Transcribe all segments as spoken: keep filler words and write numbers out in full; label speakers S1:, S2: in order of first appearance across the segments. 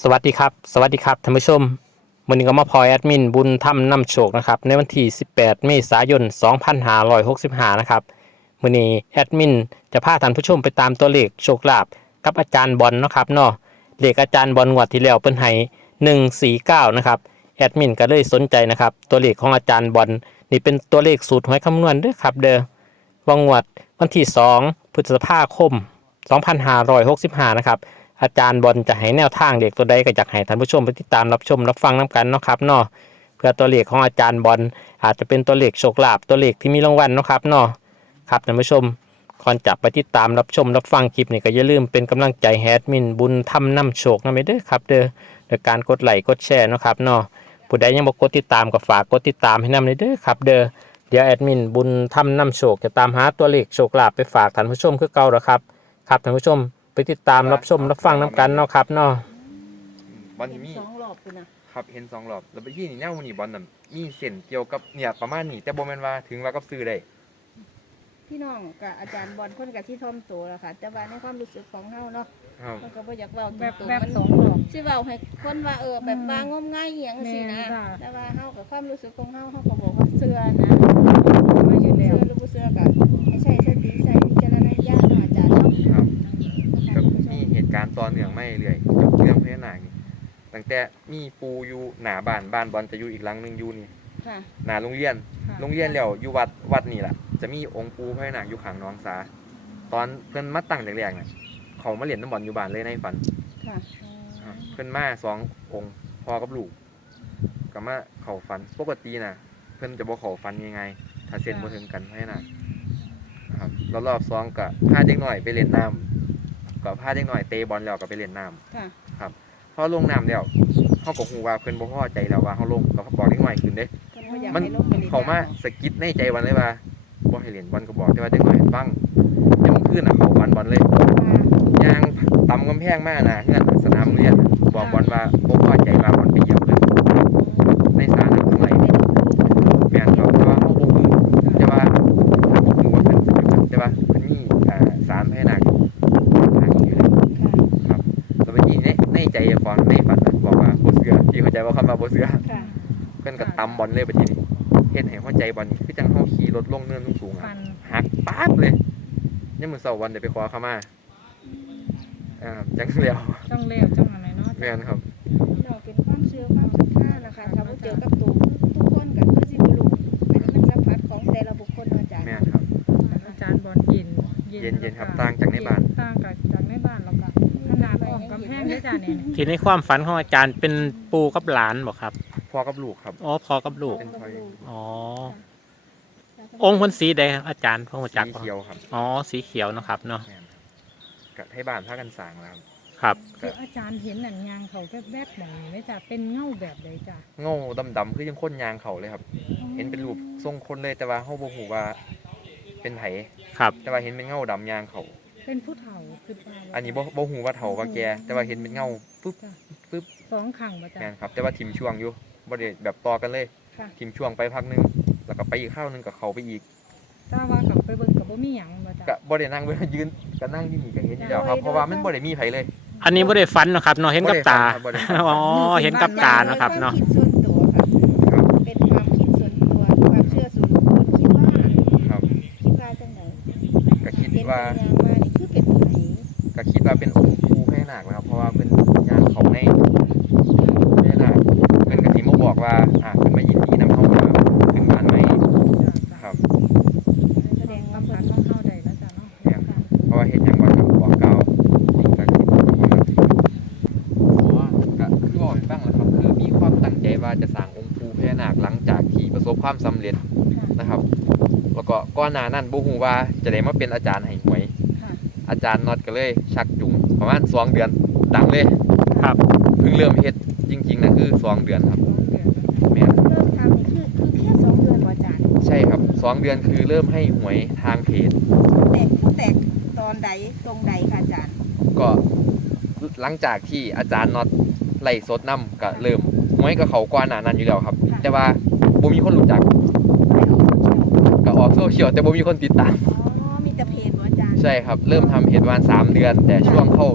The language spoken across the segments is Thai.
S1: สวัสดีครับสวัสดีครับท่านผู้ชมวันนี้ก็มาพลอยแอดมินบุญธรรมนำโชคนะครับในวันที่สิบแปดเมษายนสองพันห้าร้อยหกสิบห้านะครับวันนี้แอดมินจะพาท่านผู้ชมไปตามตัวเลขโชคลาภกับอาจารย์บอลนะครับเนาะเลขอาจารย์บอลงวดที่แล้วเปิ้นให้หนึ่งสี่เก้านะครับแอดมินก็เลยสนใจนะครับตัวเลขของอาจารย์บอลนี่เป็นตัวเลขสูตรหวยคำนวณด้วยครับเด้อวงวดวันที่สองพฤษภาคมสองพันห้าร้อยหกสิบห้านะครับอาจารย์บอลจะให้แนวทางเด็กตัวใดก็อยากให้ท่านผู้ชมไปติดตามรับชมรับฟังน้ำกันเนาะครับเนาะเพื่อตัวเลขของอาจารย์บอลอาจจะเป็นตัวเลขโชคลาภตัวเลขที่มีรางวัลเนาะครับเนาะครับท่านผู้ชมก่อนจะไปติดตามรับชมรับฟังคลิปนี้ก็อย่าลืมเป็นกำลังใจแฮดมินบุญทำนำโชคนะเด้อครับเด้อโดยการกดไลค์กดแชร์เนาะครับเนาะผู้ใดยังบ่กดติดตามก็ฝากกดติดตามให้นำเด้อครับเด้อเดี๋ยวแอดมินบุญทำนำโชคจะตามหาตัวเลขโชคลาภไปฝากท่านผู้ชมคือเก่าแล้วครับครับท่านผู้ชมไปติดตามรับชมรับฟังน้ำกันเนาะครับเนาะ
S2: บอลนี่มี
S3: สองรอบคุณนะครับ
S2: เห็นสองรอบแล้วไปที่นี่แนวนี่บอลน่ะมีเส้นเกี่ยวกับเนี่ยประมาณนี้แต่บ่แม่นว่าถึงว่ากับซื้อได้
S3: พี่น้องกับอาจารย์บอลคนกับที่ท่อมโตแล้วค่ะแต่ว่าในความรู้สึกของเฮาเนาะ
S2: ครับ
S3: มันก็บ่อยากเว้า
S4: แบบ
S3: ตรง
S4: แบ
S3: ๆ
S4: บ
S3: มัน
S4: สองรอบ
S3: สิเว้าให้คนว่าเออแบบว่างมง่ายอหยังสินะ
S4: แม่นค่ะ
S3: แต่ว่าเฮากับความรู้สึกของเฮาเฮาก็บอกว่าเชื่อนะ
S4: มาอยู่แล้ว
S3: เชื่อหรือบ่เชื่อก็ให้ใช้สติใช้วิจารณญาณเนาะอาจารย์เนาะ
S2: ครับก็มีเหตุการณ์ต่อเนื่องมาเรื่อยๆกับเรื่องพญานาคนี่ตั้งแต่มีปูอยู่หน้าบ้านบ้านบอลจะอยู่อีกหลังนึงอยู่นี่
S3: ค่ะ
S2: หน้าโรงเรียน
S4: ค่ะ
S2: โรงเรียนแล้วอยู่วัดวัดนี่แหละจะมีองค์ปูพญานาคอยู่ข้างหนองสาตอนเพิ่นมาตั้งแรกๆน่ะเขามาเล่นน้ำบอลอยู่บ้านเลยในฝัน
S3: ค่ะ
S2: ครับเพิ่นมาสององค์พ่อกับลูกก็มาเข้าฝันปกติน่ะเพิ่นจะบ่เข้าฝันง่ายๆถ้าเส้นบ่ถึงกันพญานาคครับแล้วรอบสองก็พาเด็กน้อยไปเล่นน้ำก็พาเด็กน้อยเตะบอลแล้วก็ไปเล่นน้ำ
S3: ค่ะ
S2: ครับพอลงน้ำแล้วเฮาก็ฮู้ว่าเพิ่นบ่พอใจแล้วว่าเฮาลงก็บอกเด็กน้อยขึ้นเด้
S3: เพิ่นบ่อยาก
S2: มัน
S3: ให้ลงไปล่น
S2: เข้ามาสะกิดในใจวันเลยว่าบ่ให้เล่นบอลก็บอกแต่ว่าเด็กน้อยฟังยามมื้อคืนน่ะเขาฟันบอลเลย
S3: ค่ะ
S2: ย่างต่ำกำแพงมาน่ะเฮือนสนามโรงเรียนบอกบอลว่าบ่พอใจว่าบอลไปเหยียบเพิ่นในสระน้ำข้างในแม่นครับแต่ว่าเฮาบ่ฮู้แต่ว่าบ่ฮู้ว่าเพิ่นสิเป็นแต่ว่าเพิ่นมีอ่าสารพญานาคอยู่ทางนี้อยู่เลย
S3: ค่ะ
S2: แล้วเมื่อกี้ในในใจเจ้าของในฝันน่ะบอกว่าบ่เชื่อพี่เข้าใจว่าคำว่าบ่เชื่อ
S3: ค่ะ
S2: เพิ่นก็ตำบอลเลยบัดนี้นี่เฮ็ดให้หัวใจบอลคือจังเฮาขี่รถลงเนินสูงๆ
S4: ฟั
S2: อ่ะ
S4: น
S2: หักป๊าดเลยยามมื้อเช้าวันได้ไปขอขมาอ่าจังแล้ว
S4: จ้องเลี้ยวจ้องอะไรเนาะ
S2: แม่นครับ
S3: พี่น้องเป็นความเชื่อความศรัทธานะคะถ้าบ่เจอกับตัวทุกคนก็คือสิบ่รู้อันนี้มันสัมผัสของแต่ละบุคคลเนาะอาจารย์
S2: แม่นครับ
S4: อาจารย์บอลเย็น
S2: เย็นๆครับต่างจากในบ้าน
S4: ต่างจากจากในบ้านแล้วก็ขนาดอ้อมกำแพงด้วยจ้ะเนี่ย
S1: ที่ในความฝันของอาจารย์เป็นปู่กับหลานบอกครับ
S2: พ่อกับลูกครับ
S1: อ๋อพ่อกับลูก
S2: เป็นพลอย
S1: อ๋อองค์เพิ่นสีใดครับอาจารย์พ่อรู้จัก
S2: สี
S1: บ่
S2: เขียวครับ
S1: อ๋อสีเขียวเนาะครับเนาะ
S2: แม่นครับก็ให้บ้านพากันสร้างแล้วครับ
S1: ครับ
S4: คืออาจารย์เห็นหนังยางเขาแวบๆแบบนี้ไหมจ้ะเป็นเงาแบบใดจ้ะ
S2: เงาดำๆคือยังคนยางเขาเลยครับ เห็นเป็นรูปทรงคนเลยแต่ว่าเฮาบ่ฮู้ว่าเป็นไผ
S1: ครับ
S2: แต่ว่าเห็นเป็นเงาดำยางเขา
S4: เป็นผู้เฒ่าคือว่า
S2: อันนี้บ่บ่ฮู้ว่าเฒ่าว่าแก่แต่ว่าเห็นเป็นเงาปึ๊บ
S4: จ้ะ
S2: ปึ๊บ
S4: สองขังป่ะจ้ะ
S2: แม่นครับ แต่ว่าทิมช่วงอยู่บ่ได้แบบต่อกันเลย
S4: ค่ะ
S2: ทิมช่วงไปพักหนึงแล้วก็ไปอีกข้าวหนึงก็เข้าไปอีก
S4: ทราบว่าเขาไปเบิ่งกับบ่มีหยังป่ะจ้ะ
S2: ก็บ่ได้นั่งเบิ่งยืนก็นั่งอยู่นี่ก็เห็นอยู่แล้วครับเพราะว่ามันบ่ได้มีไผเลย
S1: อันนี้ไม่ได้ฝันเนาะครับเนาะเห็นกับตา
S2: บ่ได้ฝันครับบ่ได้ฝัน
S1: อ๋อเห็นกับตาเนาะครับเนาะ
S3: ความคิดส่วนตัวค่ะ
S2: ครับ
S3: เป็นความคิดส่วนตัวความเชื่อส่วนบุคคลคิดว่า
S2: ครับ
S3: คิดว่าจังได
S2: ก็คิด
S3: เห็น
S2: ว่า
S3: ตัวอย่างมานี่คือเป็นไผ
S2: ก็คิดว่าเป็นองค์ปู่พญานาคนะครับเพราะว่าเพิ่นย่างเขาในพญานาคเพิ่นก็สิมาบอกว่าอ่ะเพิ่นมายินดีนำเฮาว่าขึ้นบ้านใหม่
S4: จ้ะ
S2: ครับ
S3: แสดง
S4: สั
S3: ว่าม เพิ่
S4: ผั
S3: น
S4: สของเฮาได้แล้วจ้ะเนาะ
S2: แม่นครับเพราะว่าเฮ็ดหยังบ่ก็บอกกล่าวสิ่งศักดิ์สิทธิ์ของมันอ๋อก็คือบอกให้ฟังแล้วครับคือมีความตั้งใจว่าจะสร้างองค์ปู่พญานาคหลังจากที่ประสบความสำเร็จ
S4: ค่ะ
S2: นะครับ แล้วก็ก่อนหน้านั้นบ่ฮู้ว่าจะได้มาเป็นอาจารย์ให้หวย
S4: ค่ะ
S2: อาจารย์น็อตก็เลยชักจูงประมาณสองเดือนดังเลย
S1: ครับ
S2: เพิ่งเริ่มเฮ็ดจริงๆนะคือสองเดือนครับ
S4: สองเดือน
S2: แม่น
S3: เริ่มทำนี่คือคือแค่สองเดือนบ่อาจารย์
S2: ใช่ครับสองเดือนคือเริ่มให้หวยทางเพจ
S3: แตกแตกตอนใดตรงใดคะอาจารย์
S2: ก็หลังจากที่อาจารย์น็อตไล่สดนำก็เริ่มหวยก็เขากว่าหน้านั้นอยู่แล้วครับ แต่ว่าบ่มีคนรู้จัก
S3: ไปออกโซเชียล
S2: ก็ออกโซเชียลแต่บ่มีคนติดตาม
S3: อ๋อมีแต่เพจบ่อาจารย์
S2: ใช่ครับเริ่มทำเพจประมาณสามเดือน แต่ช่วงเข้า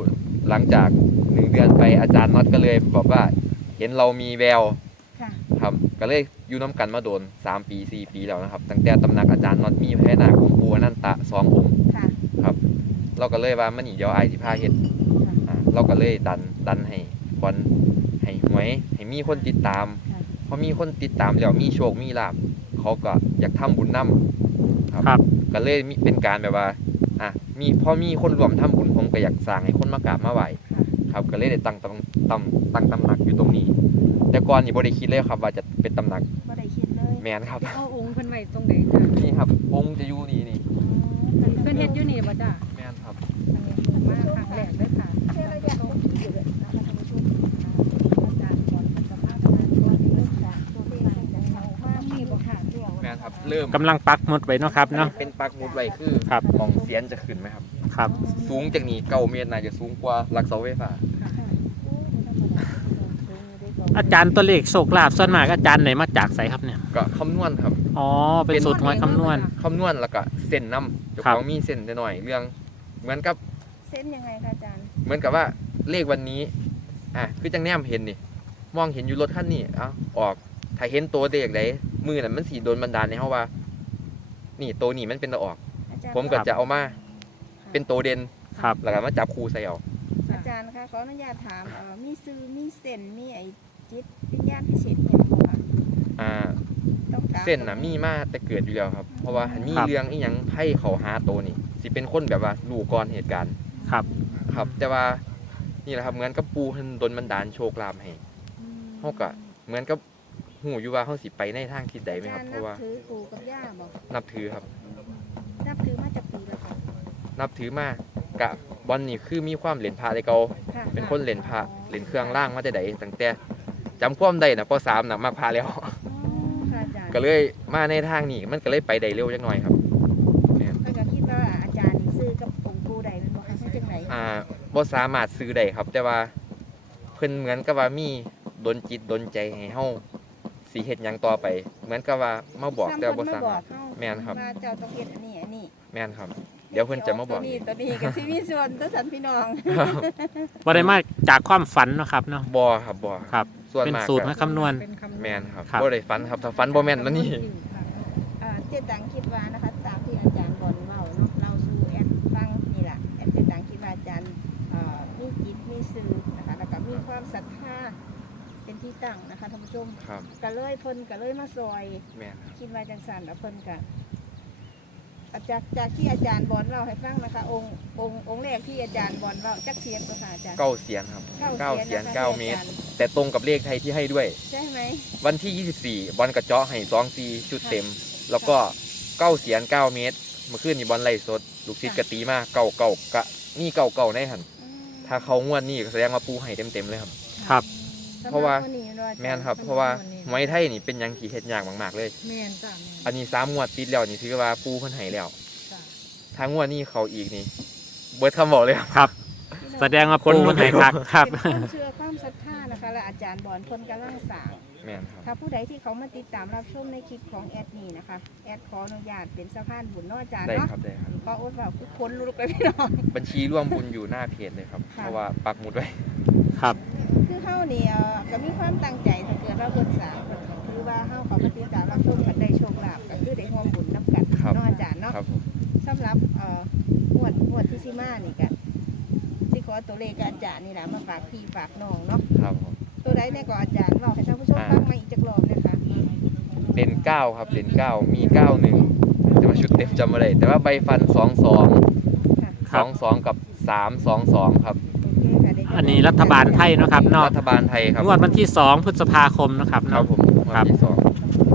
S2: หลังจากหนึ่งเดือนไปอาจารย์น็อตก็เลยบอกว่าเห็นเรามีแวว
S3: ค่ะ
S2: ครับก็เลยอยู่น้ำกันมาโดนสามปีสี่ปีแล้วนะครับตั้งแต่ตำหนักอาจารย์น็อตมีพญานาคองค์ปู่อนันตะสององค์
S3: ค่ะ
S2: ครับเราก็เลยว่ามันนี่เดี๋ยวไอ้ายสิพาเฮ็ดอ่าเราก็เลยดันดันให้บอลให้หวยให้มีคนติดตาม
S3: ค่ะ
S2: พอมีคนติดตามแล้วมีโชคมีลาภเขาก็อยากทำบุญนำครับ
S1: ครับ
S2: ก็เลยมีเป็นการแบบว่าอ่ะมีพอมีคนรวมทำบุญผมก็อยากสร้างให้คนมากราบมาไหว้
S3: ค่ะ
S2: ครับก็เลยได้ตั้งตำตำตั้งตำหนักอยู่ตรงนี้ แต่ก่อนนี่บ่ได้คิดเลยครับว่าจะเป็นตำหนัก
S3: บ่ได้คิดเลย
S2: แมนครับ
S4: เอาองค์เพิ่นไว้ตรงไหนจ้ะ
S2: นี่ครับองค์จะอยู่นี่นี่
S4: เพิ่นเฮ็ดอยู่นี่บ่จ้ะ
S2: แมนครับ
S4: อันนี้เพิ่นมาครั้งแรกเด้อค่ะ
S3: เทระยะต้องอยู่เลยนะคะท่านผู้ชมอาจารย์ก่อนจะพาทำงานตัวที่เริ่มจากตัวเลขจะเข้ามากมีบ่ค่ะเรื่อง
S2: แมนครับเริ่ม
S1: กำลังปักหมุดไว้เนาะครับเนาะ
S2: เป็นปักหมุดไว้คือ
S1: ครับ
S2: มองเสียนจะขึ้นไหมครับ
S1: ครับ
S2: สูงจากนี้เก้าเมตรน่าจะสูงกว่าหลักเสาไฟฟ้า
S1: อาจารย์ตัวเลขโชคลาภส่วนมากอาจารย์ไหนมาจากไสครับเนี่ย
S2: ก็คำนวณครับ
S1: อ๋อเป็นสูตรหวยคำนวณ
S2: คำนวณแล้วก็เส้นนำเจ้า
S1: ครั
S2: ข
S1: บ
S2: องมีเส้นหน่อยๆเรื่องเหมือนกับ
S3: เส้นยังไงคะอาจารย์
S2: เหมือนกับว่าเลขวันนี้อ่ะคือจังแนมเห็นนี่มองเห็นอยู่รถคันนี้เอ้าออกถ้าเห็นตัวเลขใดมือน่ะมันสีโดนบันดาลในเฮาว่า นี่ตัวนี้มันเป็นตัวออก
S3: อาจารย์
S2: ผมก็จะเอามาเป็นตัวเด่น
S1: ครับ
S2: แล้วก็มาจับคู่ใส่เอา
S3: อาจารย์คะขออนุญาตถามเอ่อมีซื้อมีเส้นมีไอ้จิตวิญญาณพิเศษอย่างบ่คะ
S2: อ่า
S3: ต้องถาม
S2: เส้นน่ะมีมาแต่เกิดอยู่แล้วครับ เพราะว่าหันมี
S1: ครับ
S2: เรื่องอีหยังให้เขาหาตัวนี่สิเป็นคนแบบว่ารู้ก่อนเหตุการณ์
S1: ครับ
S2: ครับ แต่ว่านี่แหละครับเหมือนกับปูเพิ่นดลบันดาลโชคลาภให้ เฮาก็เหมือนกับหูอยู่ว่าเฮาสิไปในทางทิศใดไหมครับ
S3: อจ
S2: เพ
S3: ย์
S2: ราะว่า
S3: นับถือปู่กับย่าบอก
S2: นับถือครับ
S3: นับถือมาจากปีแล้วค่ะ
S2: นับถือมากกะบอลนี่คือมีความเหรียญพระแต่เก่า
S3: ค่ะ
S2: เป็นคนเหรียญพระเหรียญเครื่องล่างมาแต่ใดตั้งแต่จำความได้นะปสามน่ะมักพาแล้ว
S3: อ๋อค่ะอาจารย์
S2: ก็เลยมาในทางนี้มันก็เลยไปได้เร็วจักหน่อยครับ
S3: แล้วก็คิดว่าอาจารย์นี่ซื้อกับองค์ปู่ใดมันบอกให้ซื้อจังไหน
S2: อ่าบ่สามารถซื้อได้ครับ แต่ว่าเพิ่นเหมือนกับว่ามีดลจิตดลใจให้เฮาสิเฮ็ดหยังต่อไป เหมือนกับว่ามาบอกแต่ว่าบ่สามารถ แม่นครับ
S3: ว่าเจ้าต้องเฮ็ดอันนี้อันนี้
S2: แม่นครับ เดี๋ยวเพิ่นจะมาบอก
S3: ตัว
S2: อี
S3: นี้
S2: ก
S3: ตัวนี้กับซีมีส่วนตัวสันพี่น้อง
S2: ครับ
S1: บ่ได้มาจากความฝันเนาะครับเนาะ
S2: บ่ครับบ่
S1: ครับ
S2: ส่วน
S1: เป็น
S2: มาก
S1: สูตร
S2: ก็
S1: มาคำนวณ
S4: เป็นคำนวณ
S2: แม่นครับ
S1: ครับ
S2: บ่ได้ฝันครับถ้าฝันบ่แม่นแล้วนี่
S3: อ่าเจตังคิดว่านะคะตามที่อาจารย์บอลเล่าเนาะเราสู่แอดฟังนี่แหละแอดเจตังคิดว่าอาจารย์เอ่อมีจิตมีสื่อนะคะแล้วก็มีความศรัทธาเป็นที่ตั้งนะคะท่านผู้ชม
S2: ครับ
S3: ก็เลยเพิ่นก็เลยมาซอย
S2: แม่นครับ
S3: คิดว่าจังสันแล้วเพิ่นก็จากจากที่อาจารย์บอลเล่าให้ฟังนะคะ องค์องค์องค์แรกที่อาจารย์บอลเล่าจักเสียนก็ค่ะอาจารย์
S2: เก้าเสียนครับเก้าเสียน
S3: นะคะ
S2: เก้าเมตร แต่ตรงกับเลขไทยที่ให้ด้วย
S3: ใช่ไหม
S2: วันที่ยี่สิบสี่บอลกระเจาะให้สองซีชุดเต็ม แล้วก็เก้าเสียนเก้าเมตรเมื่อคืนนี่บอลไล่สดลูกศิษย์กตีมาเก่าเก่ากะนี่เก่าเก่าในหัน
S3: อืม
S2: ถ้าเขางวดนี่ก็แสดงว่าปูให้เต็มเต็มๆเลยครับ
S1: ครับ
S2: เพราะว่า
S3: สำหบนนี้เนอะอาจารย์
S2: แม่นครับ เพราะว่าหวยไทยนี่เป็นหยังที่เฮ็ดยากมากๆเลย
S4: แม่นจ้ะ
S2: อันนี้สามงวดติดแล้วนี่ถือว่าปูเพิ่นให้แล้ว
S4: จ้ะ
S2: ถ้างวดนี้เขาอีกนี่เบิดคำบอกเลยครับ
S1: ครับ แสดงว่าปูมันให้คักครับ
S3: เป็นความเชื่อความศรัทธานะคะและอาจารย์บอลเพิ่นกำลังสร้าง
S2: แม่นครับ
S3: ถ้าผู้ใดที่เขามาติดตามรับชมในคลิปของแอดนี่นะคะ แอดขออนุญาตเป็นสะพานบุญเนาะอาจารย์
S2: ได้
S3: เนาะ
S2: ครับได้ครับ
S3: ขออดว่าคือคนลุกเลยพี่น้อง
S2: บัญชีร่วมบุญอยู่หน้าเพจเลยครับ
S3: ค่ะ
S2: เพราะว่าปักหมุดไว้
S1: ครับ
S3: คือเฮานี่เอ่อก็มีความตั้งใจถ้าเกิดเราเพิ่นสร้างเพิ่นก็คือว่าเฮาเขามาติดตามรับชมกันได้โชคลาภก็คือได้ร่วมบุญนํกัน
S2: ครับ
S3: เนาะอาจารย์เนาะ
S2: ครับผม
S3: สำหรับเอ่องวดงวดที่สิมานี่ก็สิขอตัวเลขกับอาจารย์นี่แหละมาฝากพี่ฝากน้องเนาะ
S2: ครับผม
S3: ตัวใดเนี่ยก็อาจารย์บอกให้ท่านผู้ชมฟังมาอีกจักรอบนะคะ
S2: เลนเก้าครับเลนเก้ามีเก้าหนึ่งแต่ว่าชุดเต็มจำไม่ได้แต่ว่าใบฟันสองสอง
S3: ค่ะ
S1: ค
S2: ส
S1: รับ
S2: องสองกับสามสองสองครับ
S3: โอเคค่ะเดี๋ยวจะ
S1: อันนี้รัฐบาลไทยเนาะครับเนาะ
S2: รัฐบาลไทยครับ
S1: งวดวันที่สองพฤษภาคมนะครับ
S2: ครับ
S1: เนาะ
S2: ผมงวด
S1: ครับ
S2: ที่สอง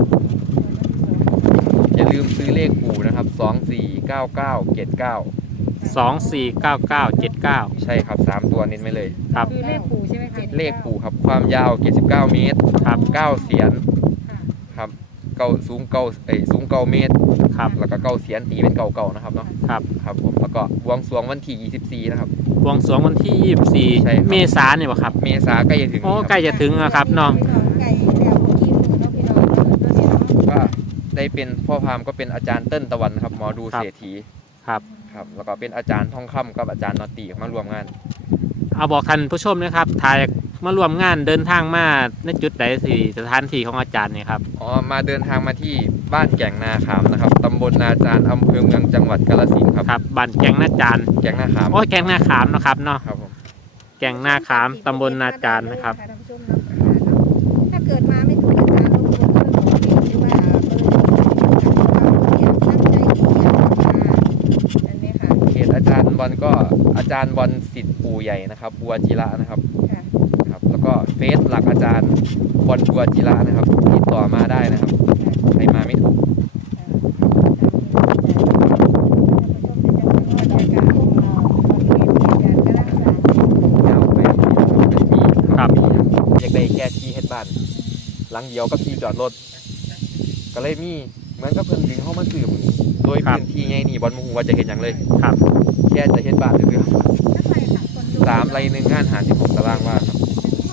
S2: อย่าลืมซื้อเลขปู่นะครับสองสี่เก้าเก้าเจ็ดเก้า
S1: สองสี่เก้าเก้าเจ็ดเก้า
S2: ใช่ครับสามตัวเน้นไว้เลย
S1: ครับ
S4: คือเลขปู่ใช่ไหมคะ
S2: เลขปู่ครับความยาวเจ็ดสิบเก้าเมตร
S1: ครับ
S2: เก้าเสียน
S4: ค่ะ
S2: ครับเก้าสูงเก้าเอ้ยสูงเก้าเมตร
S1: ครับ
S2: แล้วก็เก้าเสียนตีเป็นเก้าเก้านะครับเนาะ
S1: ครับ
S2: ครับผมแล้วก็บวงสรวงวันที่ยี่สิบสี่นะครับ
S1: บวงสรวงวันที่ยี่สิบสี่
S2: ใช่ครับ
S1: เมษายนนี่บ่ครับ
S2: เมษาใกล้จะถึง
S1: โอ้
S2: นี้ครับ
S1: ใกล้จะถึงแล้วครับเนาะ
S3: ไก่แล้วกี่หมูเนาะพี่น้องเนาะตัวนี้เนาะ
S2: ก็ได้เป็นพ่อพราหมณ์ก็เป็นอาจารย์เติ้ลตะวันครับหมอดู
S1: ครับ
S2: เศรษฐี
S1: ครับ
S2: ครับแล้วก็เป็นอาจารย์ทองคำกับอาจารย์นอตตีมารวมงาน
S1: เอาบอกท่านผู้ชมนะครับถ่ายมาร่วมงานเดินทางมาในจุดใดสิสถานที่ของอาจารย์เนี่ยครับ
S2: อ๋อมาเดินทางมาที่บ้านแก่งนาขามนะครับตำบลนาจารอำเภอเมืองจังหวัดกาฬสินธุ์ครับ
S1: ครับบ้านแกงนาจาร
S2: แก่งนาขาม
S1: โอ้ยแกงนาขามเนาะครับเนาะ
S2: ครับผม
S1: แกงนาขามตำบลนาจารนะครับ
S3: ท่านผู้ชมเนาะถ้าเกิดมาไม่ถูกอาจารย์รบกวนช่วยบอกเองหรือว่าเบอร์โทรศัพท์ของเราเนี่ยตั้งใจที่อยากจะมาอันนี้ค่ะ
S2: เขตอาจารย์บอลก็อาจารย์บอลสิทธิ์ปู่ใหญ่นะครับบัวจิระนะครับ
S3: ค่ะ
S2: ครับแล้วก็เฟซหลักอาจารย์บอลบัวจิระนะครับติดต่อมาได้นะครับใครมาไม่ถูก ยาวไปเป็นปี
S1: ครับ
S2: อยากได้แค่ที่เฮ็ดบ้านหลังเดียวกับที่จอดรถก็เลยมีเหมือนกับเพิ่นดึงเข้ามาซื้อหมื้นี้โดยพื้นที่ไงนี่บอลมูว่าจะเฮ็ดหยังเลย
S1: ครับ
S2: แค่จะเฮ็ดบ้านซื่อๆสามไรหนึ่งงานหาสิบหกตารางวาครับ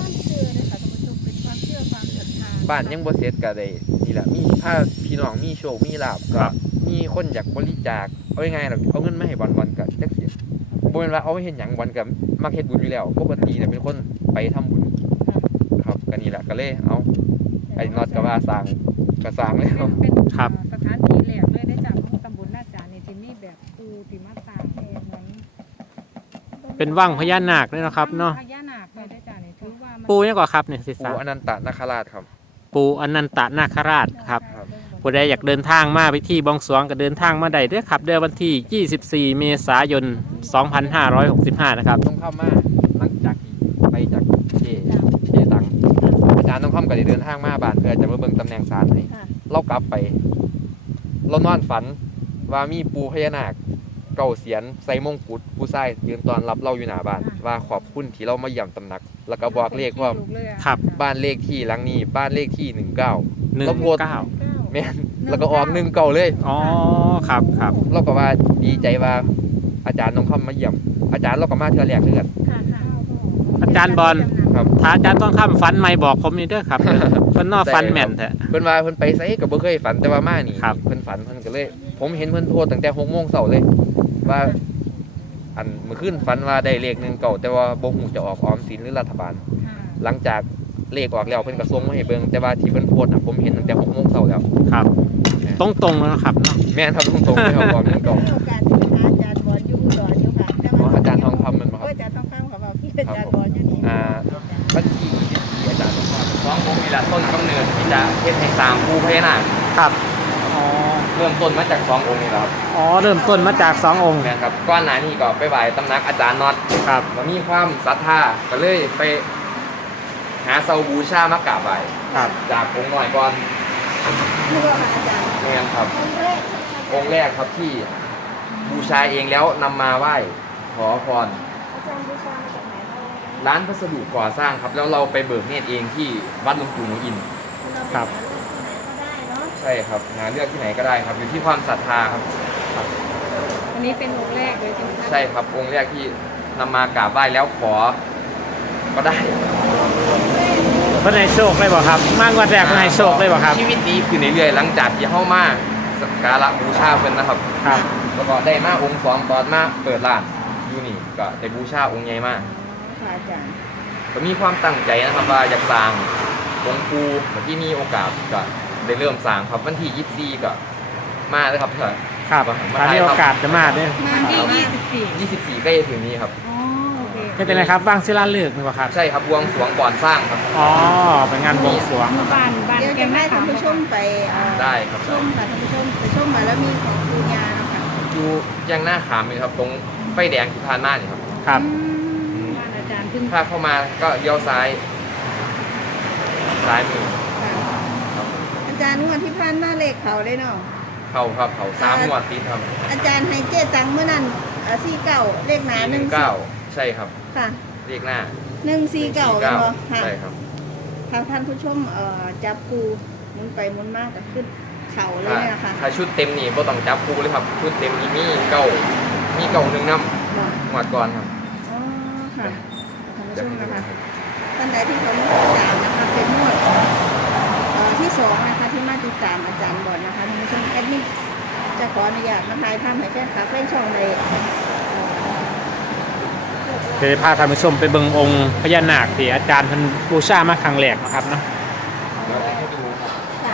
S2: บ้านยังบ่เสร็จก็ได้นี่แหละมีถ้าพี่น้องมีโชคมีลาภก็มีคนอยากบริจาคเอาง่ายๆล่ะเอาเงินมาให้บอลบอลก็จักสิบ่แม่นว่าเอาไปเฮ็ดหยังบอลก็มักเฮ็ดบุญอยู่แล้วปกติเนี่ยเป็นคนไปทำบุญครับก็นี่แหละก็เลยเอาไอ้น็อตก็ว่าสร้างก็สร้างแล้ว
S4: เป็น
S1: ครับ
S4: สถานที่แรกเลยได้จากตำบลนาจารในที่นี่แบบปูติมาตางเองเหมือน
S1: เป็นว่างพญานาคเลยนะครับเนาะ
S4: พญานาคเลยได้จากนี่ถือว่ามัน
S1: ปูเนี่ยก่อนครับเนี่ยสิสา
S2: ปู่อนันตนาคราชครับ
S1: ปูอนันตนาคราชครับ
S2: ครับ
S1: ผู้ใดอยากเดินทางมาไปที่บวงสรวงก็เดินทางมาได้เด้อครับเดือนวันที่ ยี่สิบสี่ เมษายน สองพันห้าร้อยหกสิบห้า นะครับ
S2: ต้องเข้ามาหลังจากที่ไปจากเจเจตังอาจารย์ต้องเข้าก็ได้เดินทางมาบ้านเพื่อจะมาเบิ่งตำแหน่งศาลให้
S3: ค่ะ
S2: เรากลับไป เรานอนฝันว่ามีปูพญานาคเก่าเสียนใส่มงกุฎผู้ชายยืนตอนรับเราอยู่หน้าบ้าน ว่าขอบคุณที่เรามาเยี่ยมตำหนัก แล้วก็บอกเลขว่า
S1: ครับ
S2: บ้านเลขที่หลังนี้บ้านเลขที่หนึ่งเก้า
S1: หนึ่ง
S2: แล้วโพสต์
S1: เก้า
S2: แม่นแล้วก็ออกหนึ่งเก้าเลย
S1: อ๋อครับครับ
S2: เราก็ว่าดีใจว่าอาจารย์ต้องเข้ามาเยี่ยม อาจารย์เราก็มาเทื่อแรกเทื่อกัน
S3: ค่ะค่ะ
S1: อาจารย์บอล
S2: ครับ
S1: ถ้าอาจารย์ต้องข้ามฟันไม่บอกผมนี่เด้อครับ เพิ่นนอฟันแม่นแท้
S2: เพิ่นว่าเพิ่นไปไสก็บ่เคยฝันแต่ว่ามานี่
S1: ครับ
S2: เพิ่นฝันเพิ่นก็เลย ผมเห็นเพิ่นโพสต์ตั้งแต่หกโมงเช้าเลย ว่า อันเมื่อคืนฝันว่าได้เลขหนึ่งเก่าแต่ว่าบ่ฮู้จะออกออมสินหรือรัฐบาล หลังจากเลขออกแล้วเพิ่นก็ส่งมาให้เบิ่งแต่ว่าที่เพิ่นโพสต์น่ะผมเห็นตั้งแต่หกโมงเช้าแล้ว
S1: ครับ ตรงตรงๆแล้วนะครับเนาะ
S2: แม่นครับตรงๆเลยครับออมหนึ่งเก่า
S3: มีโอกาสที่หาอาจารย์บอลอยู่อุดรอยู่ค่ะแต่
S2: อ๋อ
S3: ว่า
S2: อาจารย์ทองคำแมันบ่ค
S3: เอ
S2: รับ
S3: ออาจารย์ต้องข้ามของเราพี่อาจารย์บอลอยู่นี่
S2: อ่า บัญชีที่อาจารย์ทองคำสองผมนี่แหละต้นกำเนิดที่จะเฮ็ดให้สร้างภูพญานาค
S1: ครับอ๋อ
S2: เริ่มต้นมาจากสององค์นี่แหละครับ
S1: อ๋อเริ่มต้นมาจากสององค์
S2: แม่นครับก่อนหน้านี้ก็ไปไหว้ตำหนักอาจารย์น็อต
S1: ครับ
S2: ก็มีความศรัทธาก็เลยไปหาเสาบูชามากราบไหว้
S1: ครับ
S2: จากองค์หน่อยก่อน
S3: นี่ก็ค่ะอาจารย์
S2: แม่นครับ
S3: องค์แรก
S2: องค์แรกครับที่บูชาเองแล้วนำมาไหว้ขอพร
S3: อาจารย์บูชามาจากไหนคะ
S2: ร้านพัสดุก่อสร้างครับ แล้วเราไปเบิกเนตรเองที่วัดหลวงปู่หนูอินทร์
S3: เราไปหาลูกที่ไหนก็ได้เนาะ
S2: ใช่ครับหาเลือกที่ไหนก็ได้ครับ อยู่ที่ความศรัทธาครับ
S4: อันนี้เป็นองค์แรกเลยใช่ไหมคะ
S2: ใช่ครับองค์แรกที่นำมากราบไหว้แล้วขอก็ได้
S1: เพิ่นให้โชคเลยบ่ครับ มากกว่าแรกเพิ่นให้โชคเลยบ่ครับ
S2: ชีวิตดีขึ้นเรื่อยๆหลังจากที่เข้ามาสักการะบูชาเพิ่นนะครับ
S1: ครับ
S2: แล้วก็ได้มาองค์สองตอนมาเปิดร้านอยู่นี่ก็ได้บูชาองค์ใหญ่มาก
S3: ค่ะอาจารย์
S2: ก็มีความตั้งใจนะครับว่าอยากสร้างองค์ปูที่มีโอกาสก็ได้เริ่มสร้างครับวันที่ยี่สิบสี่ก็มาเลยครับเถอะ
S1: ครับถ้ามีโอกาสจะมาเด้อ
S4: มาที่ยี่สิบสี่
S2: ยี่สิบสี่ใกล้จะถึงนี้ครับ
S4: อ๋อโอเค
S1: ไม่เป็นไรครับว่างศิลาฤกษ์นี่บ่ครับ
S2: ใช่ครับบวงสรวงก่อนสร้างครับ
S1: อ๋อ เป็นงานบวงสรวง
S4: หมู่บ้านบ้าน
S3: เดี๋ยว
S4: แก
S3: จะ
S4: ง
S3: ให้
S4: นา
S3: ท่าน
S4: ขาม
S3: ผู้ชมไปเอ่อ
S2: ได้ครับ
S3: ชมค่ะท่านผู้ชมไปชมบารมีของครูญาเนาะค่ะ
S2: อยู่แยงหน้าขามเลยครับตรงไฟแดงที่ผ่านมานี่ครับ
S1: ครับ
S4: อืมบ้านอาจารย์เพิ่ง
S2: ถ้าเข้ามาก็เลี้ยวซ้ายซ้ายมือ
S3: ค่ะอาจารย์งวดที่ผ่านมาเลขเขาเลยเนาะ
S2: เข้าครับเขาสามงวดติดครับ
S3: อาจารย์ให้เจ๊ตังเมื่อนั้นสี่เก้าเลขหนา
S2: สี่
S3: ห
S2: ห
S3: นึ่
S2: นึ่
S3: ง
S2: งเก้าใช่ครับ
S3: ค่ะ
S2: เรียกหน้า
S3: หนึ่งสี่เก้าเป็นบ่ค่ะ
S2: ใช่ครับ
S3: ทางท่านผู้ชมเอ่อจับปูหมุนไปหมุนมากก็ขึ้นเข่าเลย
S2: ถ้า
S3: เนะคะ
S2: ถ้าชุดเต็มนี่ก็ต้องจับคู่เลยครับ ชุดเต็มนี่มีเก้ามีเก้าหนึ่งน้
S3: บอก
S2: ำงวดก่อนครับ
S3: อ๋อค่ะท่านผู้ช
S2: จะ
S3: ม
S2: มี
S3: นะคะท่านใดที่เขาไม่ติดตามนะคะเป็นงวดเอ่อที่สองนะคะที่มาติดตามอาจารย์บอลนะคะท่านผู้ชมแอดมินจะขออนุญาตมาถ่ายทำให้แฟนคลับแฟนช่องในเอ่อโชคลาภ
S1: เดี๋ยวจะพาท่านผู้ชมไปเบิ่งองค์พญานาคที่อาจารย์เพิ่นบูชามาครั้งแรกนะครับเนาะ
S2: เดี๋ยวให้ดูครับ
S3: ค่ะ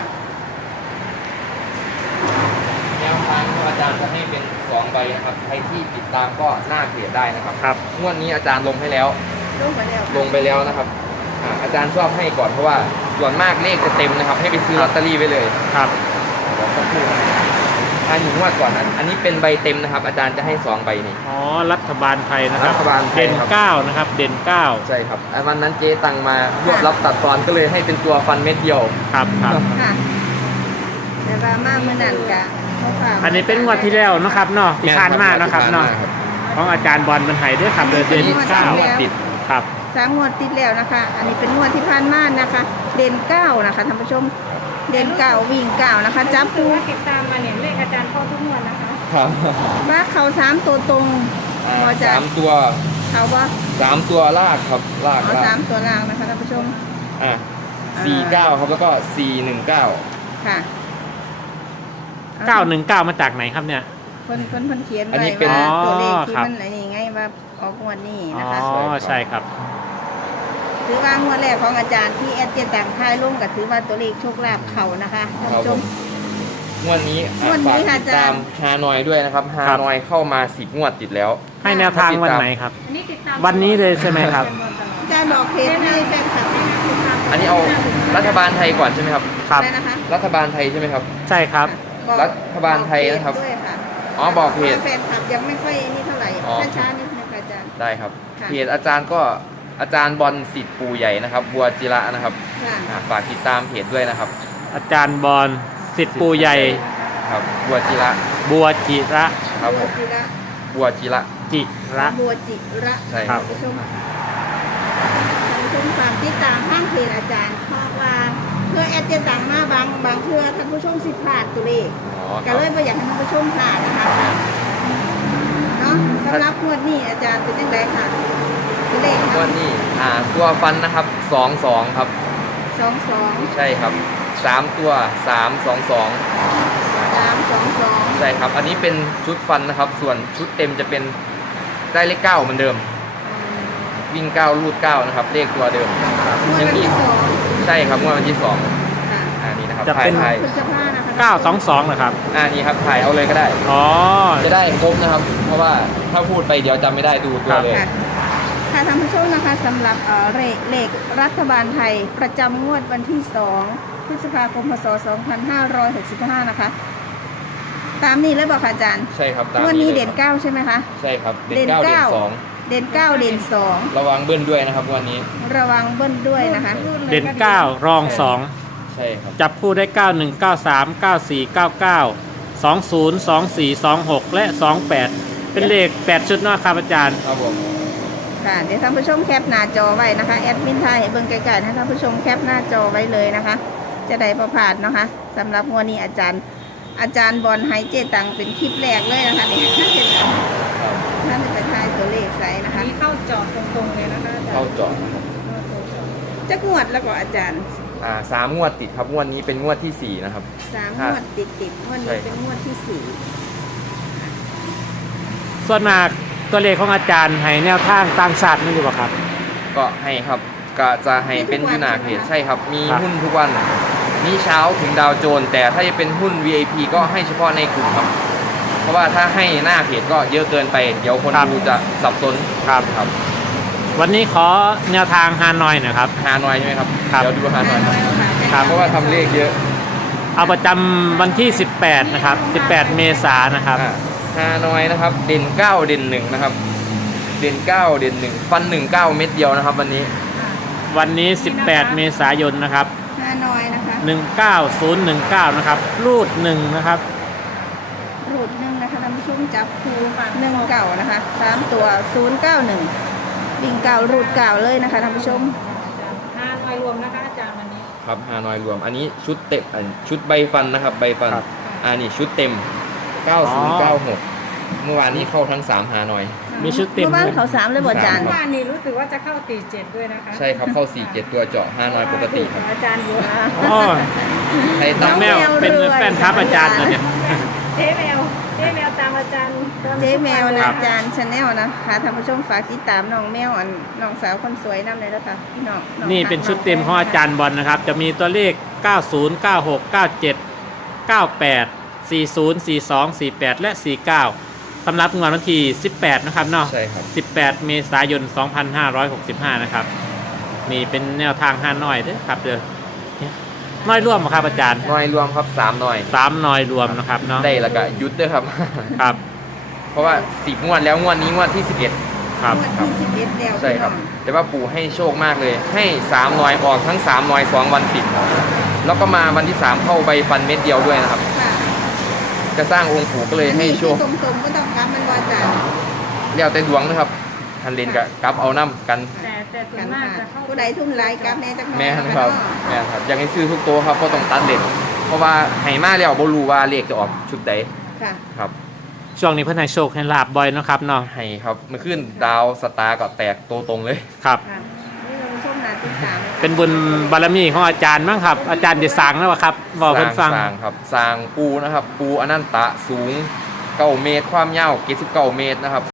S2: แนวทางที่อาจารย์จะให้เป็นสองใบนะครับใครที่ติดตามก็หน้าเพจได้นะครับ
S1: ครับ
S2: งวดนี้อาจารย์ลงให้แล้ว
S3: ลงไปแล้ว
S2: ลงไปแล้วนะครับอ่าอาจารย์ชอบให้ก่อนเพราะว่าส่วนมากเลขจะเต็มนะครับ ให้ไปซื้อลอตเตอรี่ไว้เลย
S1: ครับ
S2: เดี๋ยวสักครู่นะอันนี้งวดก่อนนั้นอันนี้เป็นใบเต็มนะครับ อาจารย์จะให้สองใบนี่
S1: อ๋อรัฐบาลไทยนะครับ
S2: รัฐบาลไทย
S1: เด่น
S2: ครับ
S1: เก้านะครับเด่นเก้า
S2: ใช่ครับอันวันนั้นเจ๊ตังมารวบรับตัดตอนก็เลยให้เป็นตัวฟันเม็ดเดียว
S1: ครับครับ
S3: ค่ะแต่ว่ามาเมื่อนั้นกะเขาฝาก
S1: อันนี้เป็นงวดที่แล้วเนาะครับเนาะที่ผ่านมาเนาะครับเนาะ
S2: ที่ผ่ม
S1: ของอาจารย์บอลมันไห้ด้วยครับเดือนเด่นเก้า
S2: งวดติด
S1: ครับ
S3: สามงวดติดแล้วนะคะ อันนี้เป็นงวดที่ผ่านมานะคะ เด่นเก้านะคะท่านผู้ชม เด่นเก้าวิ่งเก้านะคะ จับ
S4: คื
S3: ปู
S4: อว่าติดตามมาเนี่ยเลขอาจารย์เข้าทุกงวดนะคะ
S2: ครับ
S3: ว่าเขาสามตัวตรง
S2: อ่า
S3: พอจะ
S2: สามตัว
S3: เขาว่า
S2: สามตัวลากครับลาก
S3: เอา
S2: ลา
S3: สาก มตัวล่างนะคะท่านผู้ชม
S2: อ่ะสี่เก้าครับแล้วก็สี่หนึ่งเก้า
S3: ค่ะ
S1: เก้าหนึ่งเก้ามาจากไหนครับเนี่ย
S3: คนคนคนเขียน
S2: อัน
S3: ไว้
S2: นี้เป็น
S3: ว่าตัวเลข
S1: อ๋อ
S3: ที่
S1: ครับ
S3: มันอะไรนี่ไงว่าออกงวดนี้
S1: อ๋
S3: นะคะ
S1: อใช่ครับ
S3: ถือว่างวดแรกของอาจารย์ที่แอดเจต่างค่ายลงกับถือว่าตัวเลขโชคลาภเขานะคะท่าน
S2: ครับ
S3: ผู้ช
S2: ผม มงวดนี้อ่ะ
S3: งวดนี้
S2: ฝาก
S3: ค่ะ
S2: ติดตาม
S3: อาจารย์
S2: ฮานอยด้วยนะครับฮานอยเข้ามาสิบงวดติดแล้ว
S1: ให้แนวทางวันไหนครับ
S4: อันนี้ติดตาม
S1: วันนี้เลยใช่ไหมครับ
S3: อาจารย์บอกเพจให้แฟนคลับ
S2: อันนี้เอารัฐบาลไทยก่อนใช่ไหมครับ
S1: ครับ
S3: ได้นะคะ
S2: รัฐบาลไทยใช่ไหมครับ
S1: ใช่ครับ
S3: บอก
S2: รัฐบาลไทยนะครับ
S3: อกเพจด้วยค่ะ
S2: อ๋อบอกเพจ
S3: แฟนคลับยังไม่ค่อยนี่เท่าไหร่
S2: อ๋อ
S3: ช้าๆนิดนึงค่ะอาจารย์
S2: ได้ครับ
S3: ค่ะ
S2: เพจอาจารย์ก็อาจารย์บอลสิทธิ์ปู่ใหญ่นะครับ บัวจิระนะครับ
S3: ค่ะ
S2: อ่ะฝากติดตามเพจด้วยนะครับ
S1: อาจารย์บอลสิทธิ์ปูใหญ่
S2: ครับบัวจิระ
S1: บัวจิระ
S2: ครับผ
S3: บัว
S2: ม
S3: จิระ
S2: บัวจิระ
S1: จิระ
S3: บัวจิระ
S2: ใช่
S1: ครับ
S3: ท่านผู้ชมท่านผู้ชมฝากติดตามข้างเพจอาจารย์เพราะว่าเพื่อแอดเจต่างมาบางบางเพื่อท่านผู้ชมสิพลาดตัวเลข
S2: อ๋อค
S3: ก็
S2: รับ
S3: เลยไม่อยากให้ท่านผู้ชมพลาดนะคะเนาะสำหรับงวดนี้อาจารย์เป็นยังไงค่ะตัวเลข
S2: งวดนี้อ่าตัวฟันนะครับสองสองครับ
S3: สองสอง
S2: ใช่ครับสามตัวสามสองสอง
S3: สามสองสอง
S2: ใช่ครับ อันนี้เป็นชุดฟันนะครับ ส่วนชุดเต็มจะเป็นได้เลขเก้าเหมือนเดิม วิ่งเก้ารูดเก้านะครับ เลขตัวเดิม
S3: งวดวันที่สอง
S2: ใช่ครับงวดวันที่สอง
S3: ค่ะ
S2: อ่านี่นะครับ
S1: จะ
S2: ถ่า
S1: เป็
S2: ย
S1: น
S2: ถ่าย
S3: พฤษภานะคะ
S1: เก้าสองสองนะครับ
S2: อ่านี่ครับถ่ายเอาเลยก็ได้
S1: อ๋อ
S2: จะได้ครบนะครับ เพราะว่าถ้าพูดไปเดี๋ยวจำไม่ได้ดูตัวเลย
S3: ค่ะค่ะท่านผู้ชมนะคะสำหรับเอ่อเลขเลขรัฐบาลไทยประจำงวดวันที่สองพฤษภาคมพศสองพันห้าร้อยหกสิบห้านะคะ ตามนี้เลยบอกค่ะอาจารย์
S2: ใช่ครับตาม
S3: งวดนี้เด่น
S2: ลยครับ
S3: เก้าใช่ไหมคะ
S2: ใช่ครับเด่น
S3: เด่น
S2: เก้าเด่
S3: เก้า
S2: นสอง
S3: เด่นเก้าเด่นสอง
S2: ระวังเบิ้ลด้วยนะครับวันนี้
S3: ระวังเบิ้ลด้วยนะคะ
S1: เด่นเก้ารองสอง
S2: ใช่ครับ
S1: จับคู่ได้เก้าหนึ่งเก้าสามเก้าสี่เก้าเก้าสองศูนย์สองสี่สองหกและสองแปดเป็นเลขแปดชุดเนาะครับอาจารย์
S2: ครับผม
S3: ค่ะเดี๋ยวท่านผู้ชมแคปหน้าจอไว้นะคะแอดมินไทยเบิ่งไกลๆให้ท่านผู้ชมแคปหน้าจอไว้เลยนะคะ จะได้ประพลาดเนาะคะสำหรับงวดนี้อาจารย์ อาจารย์บอลไฮเจตังเป็นคลิปแรกเลยนะคะนี่ท่านเป็นท่านเป็นทายตัวเลขใส่นะ
S4: อัน
S3: คะ
S4: นี้เข้าจอดตรงๆเลยนะคะอาจารย์
S2: เข้าเจาะนะครับ
S3: จะงวดแล้วก็อาจารย์
S2: อ่าสามงวดติดครับงวดนี้เป็นงวดที่สี่นะครับ
S3: สาม
S2: ครั
S3: ง
S2: บ
S3: วดติดติดๆงวด
S2: ใช่
S3: นี้เป็นงวดที่สี่
S1: ส่วนมากตัวเลขของอาจารย์ให้แนวทางต่างชาตินี่อยู่ป่ะครับ
S2: ก็ให้ครับก็จะให้เป็นอยูหนาเพจใช่ครับ มี
S1: ครับ
S2: หุ้นทุกวันมีเช้าถึงดาวโจนส์แต่ถ้าจะเป็นหุ้น วี ไอ พี ก็ให้เฉพาะในกลุ่มครับ เพราะว่าถ้าให้หน้าเพจก็เยอะเกินไป เดี๋ยวคนดูจะสับสน
S1: ครับ
S2: ครับ
S1: วันนี้ขอแนวทางฮานอยหน่อยครับ
S2: ฮานอยใช่ไหมครับ
S1: ครับ
S2: เดี๋ยวดูฮานอยครับ
S1: ครับ
S2: เพราะว่าทำเลขเยอะ
S1: เอาประจำวันที่ สิบแปด นะครับ สิบแปด เมษายนนะครับ
S2: อ่าฮานอยนะครับ เด่นเก้าเด่นหนึ่งนะครับ เด่นเก้าเด่นหนึ่งฟันหนึ่งเก้าเม็ดเดียวนะครับ วันนี้
S1: วันนี้ สิบแปด เมษายนนะครับ
S3: ฮานอยนะคะ
S1: หนึ่งเก้าศูนย์หนึ่งเก้านะครับรูดหนึ่งนะครับ
S3: รูดหนึ่งนะคะท่านผู้ชมจับคูหนึ่งเก่านะคะสามตัวศูนย์เก้าหนึ่งวิ่งเก่ารูดเก่าเลยนะคะท่านผู้ชม
S4: ห้าร้อยรวมนะคะอาจารย์วันนี้
S2: ครับฮานอยรวม อันนี้ชุดเต็มอันชุดใบฟันนะครับ ใบฟัน
S1: ครับ
S2: อันนี้ชุดเต็ม เก้าศูนย์เก้าหก เมื่อวานนี้เข้าทั้งสามฮานอย
S1: มีชุดเต็ม
S3: เมื่อวาน
S1: ด้วย
S3: เขาสามเลยบอาจารย์
S2: ค
S4: เมื่
S2: บ
S4: อวานนี้รู้สึกว่าจะเข้าตีเจ็ดด้วยนะคะ
S2: ใช่ครับเข้าสี่เจ็ดตัวเจาะฮานอยปกติครับ
S4: อาจารย์อยู่
S1: อ๋อ
S2: ใคร
S1: น้
S2: ตั้
S1: อง
S2: ง
S1: แมวเป็นแฟนคลับอาจารย์เหรอเนี่ย
S4: เจ๊แมวเจ๊แมวตามอาจารย์
S3: เจ๊แมว
S1: ค
S3: นะ
S1: รับ
S3: อาจารย์ชาแนลนะคะท่านผู้ชมฝากติดตามน้องแมวอันน้องสาวคนสวยนำเลยนะคะพี่น้ององ
S1: นี่เป็นชุดเต็มของอาจารย์บอลนะครับ จะมีตัวเลข เก้าศูนย์ เก้าหก เก้าเจ็ด เก้าแปด สี่ศูนย์ สี่สอง สี่แปด และ สี่เก้าสำหรับงวดวันที่สิบแปดนะครับเนาะ
S2: ใช่ครับ
S1: สิบแปด เมษายน สองพันห้าร้อยหกสิบห้า นะครับ นี่เป็นแนวทางห้าน้อยเด้อครับเด้อเนี่ยน้อยร่วมเหรอครับอาจารย์
S2: หน่อยรวมครับสามหน่อย
S1: สามน้อยรวมนะครับเนาะ
S2: ได้แล้วก็หยุดด้วยครับ
S1: ครับ
S2: เพราะว่าสิบงวดแล้วงวดนี้งวดที่สิบเอ็ด
S1: ครับ
S3: งวดที่สิบเอ็ดแล้ว
S2: ใช่ครับ
S3: พี่น้อง
S2: แต่ว่าปู่ให้โชคมากเลย ให้สามหน่อยออกทั้งสามหน่อยสองวันติดแล้วก็มาวันที่สามเข้าใบฟันเม็ดเดียวด้วยนะครับ
S3: ค่ะ
S2: จะสร้างองค์ปู่ก็เลยให้โชค
S3: อันนี้คือตรงๆก็ต้องกลับมันว่าอาจารย์
S2: เรียวแต่ดวงนะครับทันเลนกับกับเอาน้ำกัน
S4: แต่แต่ส่ว
S3: กัน น
S4: มาก
S3: ค่ะ
S4: จะเข้า
S3: ผู้ใดทุ่มหลายกลับแน่จักหน่อย
S2: แม่
S3: นะ
S2: นะ
S3: คะ
S2: ครับ
S3: เนาะ
S2: แม่ครับอยากให้ซื้อทุกตัวครับเพราะต้องตัดเลนเพราะว่าให้มาแล้วบ่รู้ว่าเลขจะออกชุดใด
S3: ค่ะ
S2: ครับ
S1: ช่วงนี้เพื่อนให้โชคให้ลาบบ่อยเนาะครับเนาะ
S2: ให้ครับเมื่อคืนดาวสตาร์ก็แตกตัวตรงเลย
S1: ครับ
S3: ค่ะนี่เราชมนาติดตาม
S1: เป็นบุญบารมีของอาจารย์มั้งครับ อาจารย์จะสั่งแล้ววะครับบอกเพื่อนฟัง
S2: สร้างครับสร้างปูนะครับ ปูอนันตะสูงเก้าเมตรความยาวเจ็ดสิบเก้าเมตรนะครับ